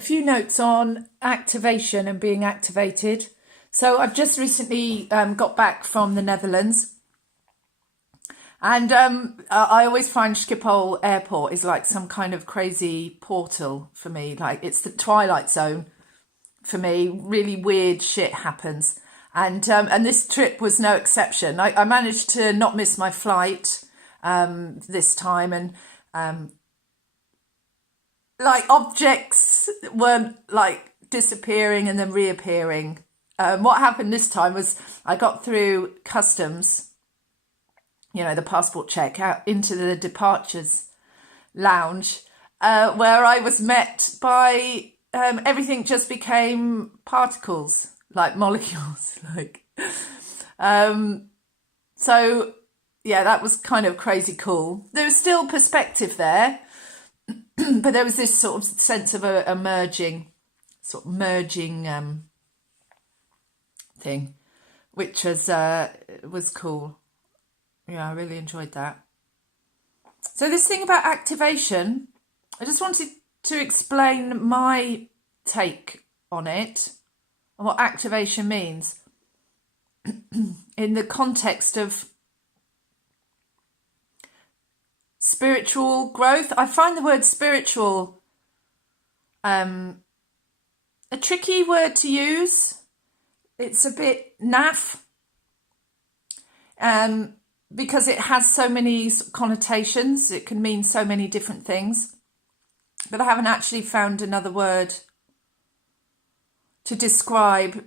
a few notes on activation and being activated. So I've just recently got back from the Netherlands, and I always find Schiphol Airport is like some kind of crazy portal for me. Like it's the Twilight Zone for me. Really weird shit happens, and this trip was no exception. I managed to not miss my flight this time, and like objects weren't like disappearing and then reappearing. What happened this time was I got through customs, the passport check, out into the departures lounge, where I was met by everything just became particles, like molecules. So yeah, that was kind of crazy cool. There was still perspective there, but there was this sort of sense of a merging thing, which was cool. Yeah, I really enjoyed that. So this thing about activation, I just wanted to explain my take on it and what activation means in the context of spiritual growth. I find the word spiritual a tricky word to use. It's a bit naff because it has so many connotations. It can mean so many different things. But I haven't actually found another word to describe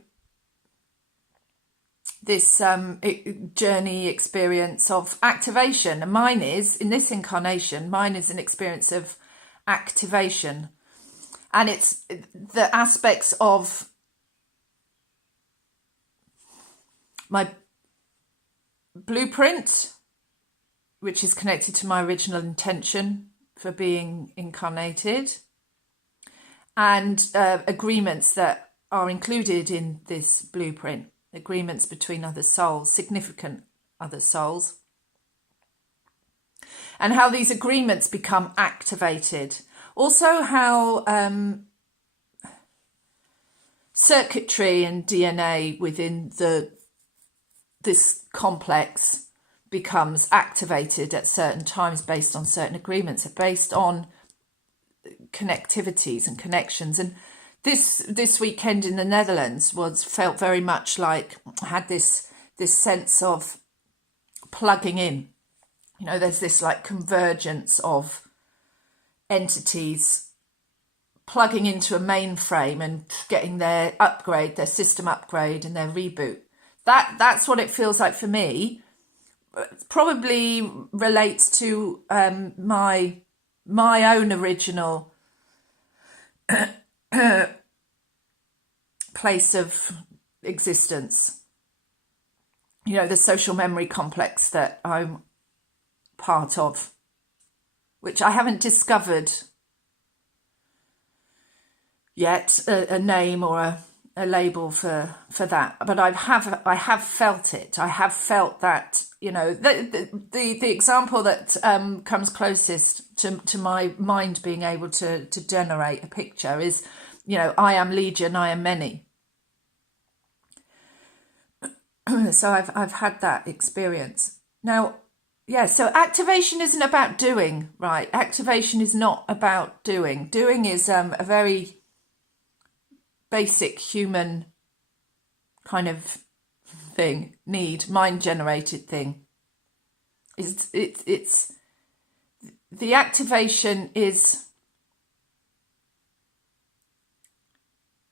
this journey experience of activation. And mine is, in this incarnation, an experience of activation. And it's the aspects of my blueprint, which is connected to my original intention for being incarnated, and agreements that are included in this blueprint, agreements between other souls, significant other souls, and how these agreements become activated. Also how circuitry and DNA within this complex becomes activated at certain times based on certain agreements, based on connectivities and connections. And this weekend in the Netherlands felt very much like I had this sense of plugging in. There's this like convergence of entities plugging into a mainframe and getting their system upgrade and their reboot. That's what it feels like for me. Probably relates to my own original place of existence. The social memory complex that I'm part of, which I haven't discovered yet a name or a label for that, but I have felt it. I have felt that, the example that comes closest to my mind being able to generate a picture is, I am legion, I am many. So I've had that experience. Now, yeah, so activation isn't about doing, right? Activation is not about doing. Doing is a very basic human kind of thing, mind-generated thing. It's the activation is,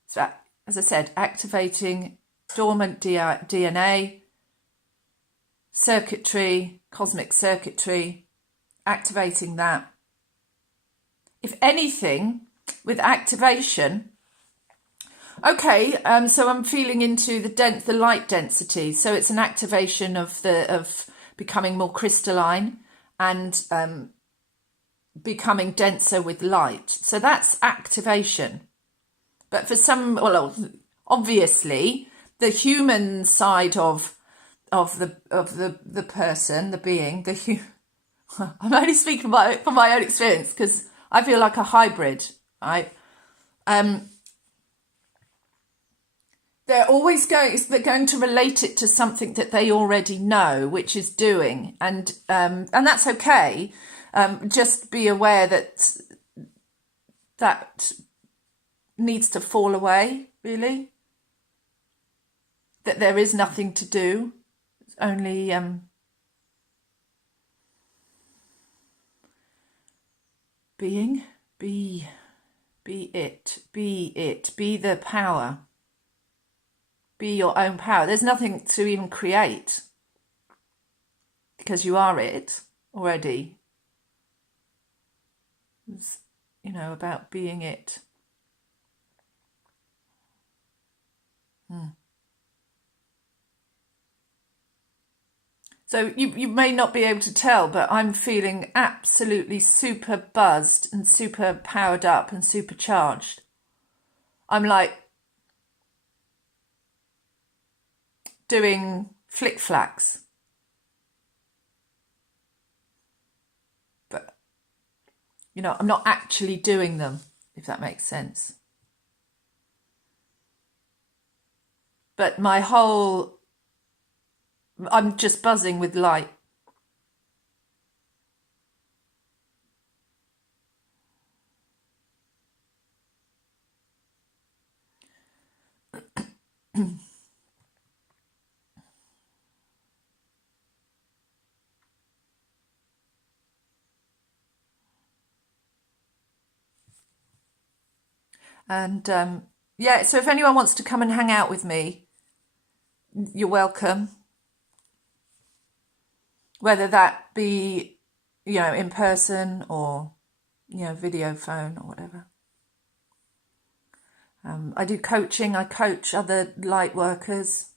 so, as I said, activating dormant DNA, circuitry, cosmic circuitry, activating that. If anything, with activation, okay, so I'm feeling into the light density. So it's an activation of becoming more crystalline and becoming denser with light. So that's activation. But for some, obviously, the human side of the person, the being, I'm only speaking from my own experience because I feel like a hybrid, right? they're going to relate it to something that they already know, which is doing, and that's okay. Just be aware that that needs to fall away, really. That there is nothing to do, it's only being, be it, be the power. Be your own power. There's nothing to even create because you are it already. It's, about being it. So you may not be able to tell, but I'm feeling absolutely super buzzed and super powered up and supercharged. I'm like doing flick flacks. But, I'm not actually doing them, if that makes sense. But I'm just buzzing with light. And so if anyone wants to come and hang out with me, you're welcome. Whether that be, in person or, video phone or whatever. I do coaching. I coach other light workers.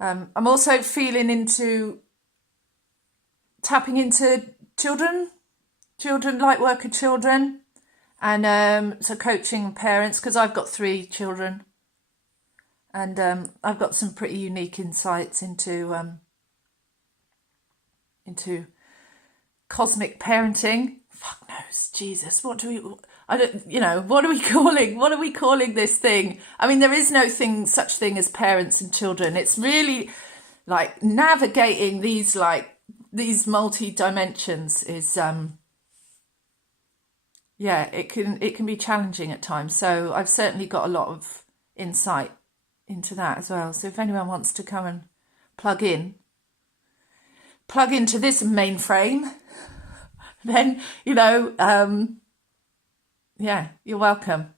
I'm also feeling into tapping into children, light worker children. And so coaching parents, because I've got 3 children. And I've got some pretty unique insights into cosmic parenting. Fuck knows, Jesus. What are we calling this thing? I mean, there is no such thing as parents and children. It's really like navigating these multi dimensions is it can be challenging at times. So I've certainly got a lot of insight into that as well. So if anyone wants to come and plug into this mainframe, then you're welcome.